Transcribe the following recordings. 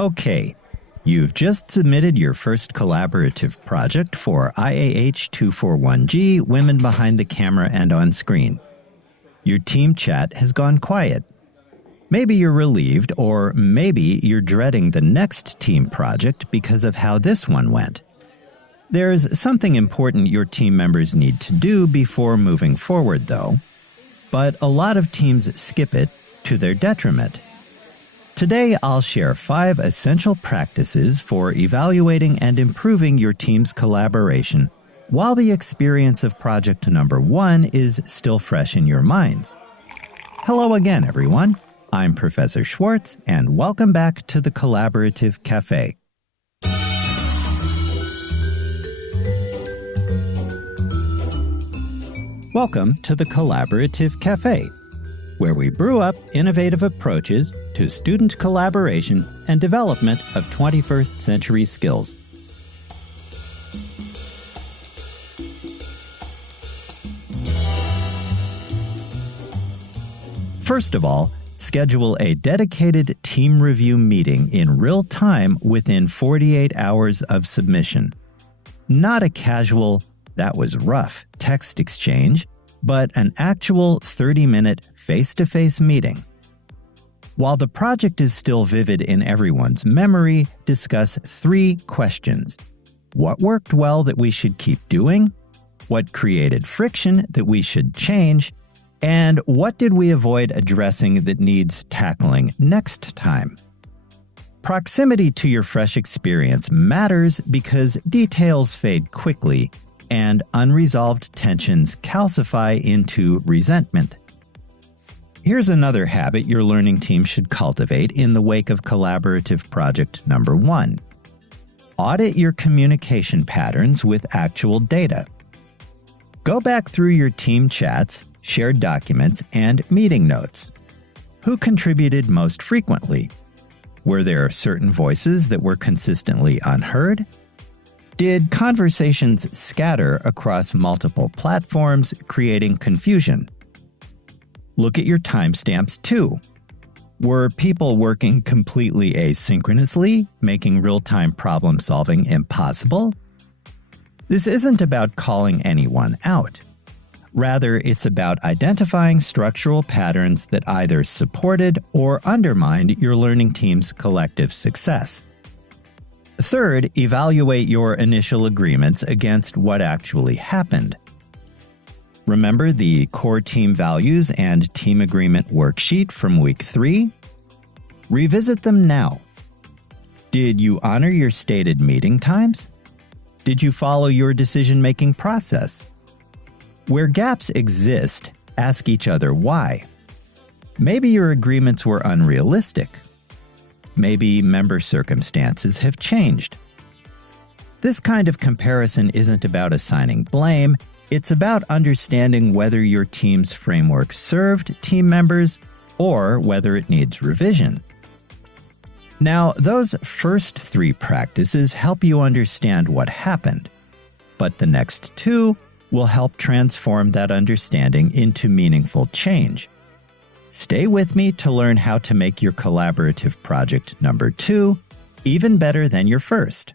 Okay, you've just submitted your first collaborative project for IAH 241G, Women Behind the Camera and on Screen. Your team chat has gone quiet. Maybe you're relieved, or maybe you're dreading the next team project because of how this one went. There's something important your team members need to do before moving forward, though. But a lot of teams skip it to their detriment. Today, I'll share 5 essential practices for evaluating and improving your team's collaboration while the experience of project number 1 is still fresh in your minds. Hello again, everyone. I'm Professor Schwartz, and welcome back to the Collaborative Café. Welcome to the Collaborative Café, where we brew up innovative approaches to student collaboration and development of 21st century skills. First of all, schedule a dedicated team review meeting in real time within 48 hours of submission. Not a casual, "that was rough" text exchange, but an actual 30-minute face-to-face meeting. While the project is still vivid in everyone's memory, discuss 3 questions. What worked well that we should keep doing? What created friction that we should change? And what did we avoid addressing that needs tackling next time? Proximity to your fresh experience matters because details fade quickly and unresolved tensions calcify into resentment. Here's another habit your learning team should cultivate in the wake of collaborative project number 1. Audit your communication patterns with actual data. Go back through your team chats, shared documents, and meeting notes. Who contributed most frequently? Were there certain voices that were consistently unheard? Did conversations scatter across multiple platforms, creating confusion? Look at your timestamps too. Were people working completely asynchronously, making real-time problem-solving impossible? This isn't about calling anyone out. Rather, it's about identifying structural patterns that either supported or undermined your learning team's collective success. Third, evaluate your initial agreements against what actually happened. Remember the core team values and team agreement worksheet from week 3? Revisit them now. Did you honor your stated meeting times? Did you follow your decision-making process? Where gaps exist, ask each other why. Maybe your agreements were unrealistic. Maybe member circumstances have changed. This kind of comparison isn't about assigning blame, it's about understanding whether your team's framework served team members or whether it needs revision. Now, those first 3 practices help you understand what happened, but the next 2 will help transform that understanding into meaningful change. Stay with me to learn how to make your collaborative project number 2 even better than your first.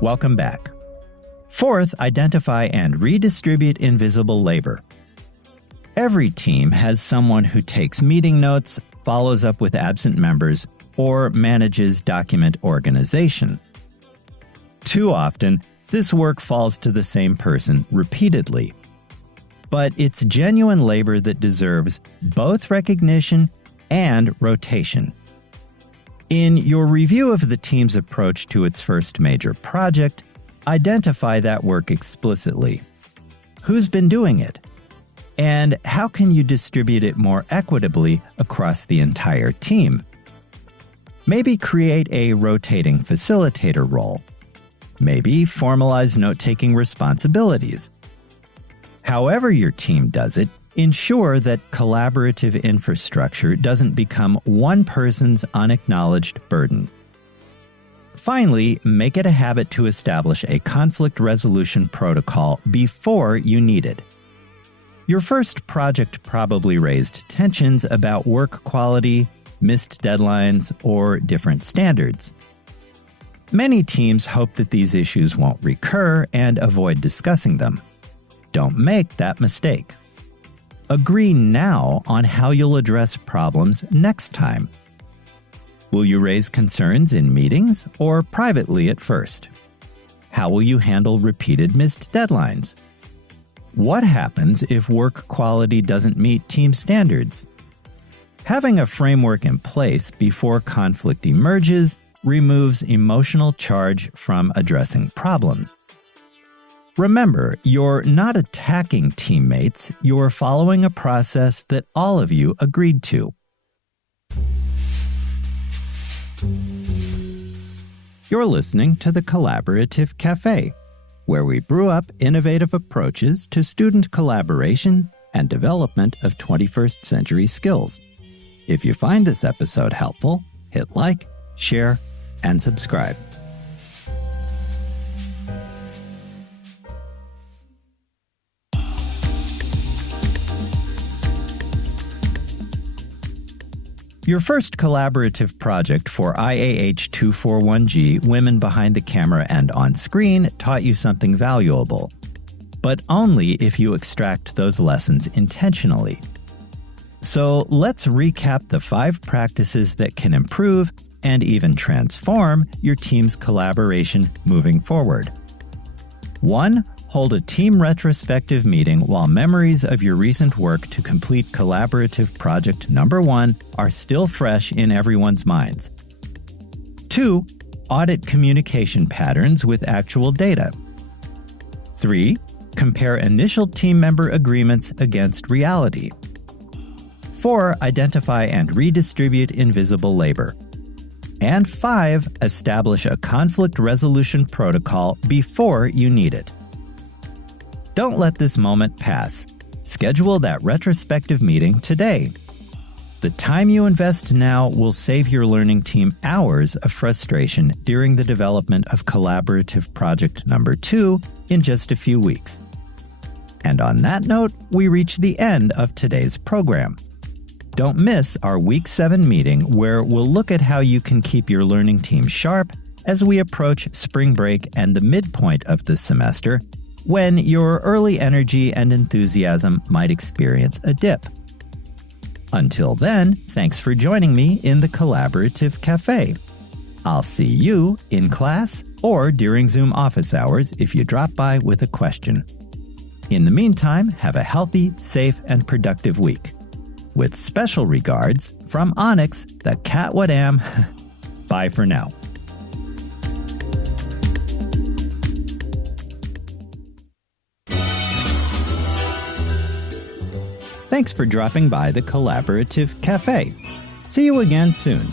Welcome back. Fourth, identify and redistribute invisible labor. Every team has someone who takes meeting notes, follows up with absent members, or manages document organization. Too often, this work falls to the same person repeatedly. But it's genuine labor that deserves both recognition and rotation. In your review of the team's approach to its first major project, identify that work explicitly. Who's been doing it? And how can you distribute it more equitably across the entire team? Maybe create a rotating facilitator role. Maybe formalize note-taking responsibilities. However your team does it, Ensure that collaborative infrastructure doesn't become one person's unacknowledged burden. Finally, make it a habit to establish a conflict resolution protocol before you need it. Your first project probably raised tensions about work quality, missed deadlines, or different standards. Many teams hope that these issues won't recur and avoid discussing them. Don't make that mistake. Agree now on how you'll address problems next time. Will you raise concerns in meetings or privately at first? How will you handle repeated missed deadlines? What happens if work quality doesn't meet team standards? Having a framework in place before conflict emerges removes emotional charge from addressing problems. Remember, you're not attacking teammates, you're following a process that all of you agreed to. You're listening to the Collaborative Café, where we brew up innovative approaches to student collaboration and development of 21st century skills. If you find this episode helpful, hit like, share, and subscribe. Your first collaborative project for IAH 241G, Women Behind the Camera and On Screen, taught you something valuable, but only if you extract those lessons intentionally. So let's recap the 5 practices that can improve and even transform your team's collaboration moving forward. 1. Hold a team retrospective meeting while memories of your recent work to complete collaborative project number 1 are still fresh in everyone's minds. 2. Audit communication patterns with actual data. 3. Compare initial team member agreements against reality. 4. Identify and redistribute invisible labor. And 5. Establish a conflict resolution protocol before you need it. Don't let this moment pass. Schedule that retrospective meeting today. The time you invest now will save your learning team hours of frustration during the development of collaborative project number 2 in just a few weeks. And on that note, we reach the end of today's program. Don't miss our Week 7 meeting where we'll look at how you can keep your learning team sharp as we approach spring break and the midpoint of the semester, when your early energy and enthusiasm might experience a dip. Until then, thanks for joining me in the Collaborative Café. I'll see you in class or during Zoom office hours if you drop by with a question. In the meantime, have a healthy, safe, and productive week. With special regards from Onyx, the cat what am. Bye for now. Thanks for dropping by the Collaborative Café. See you again soon.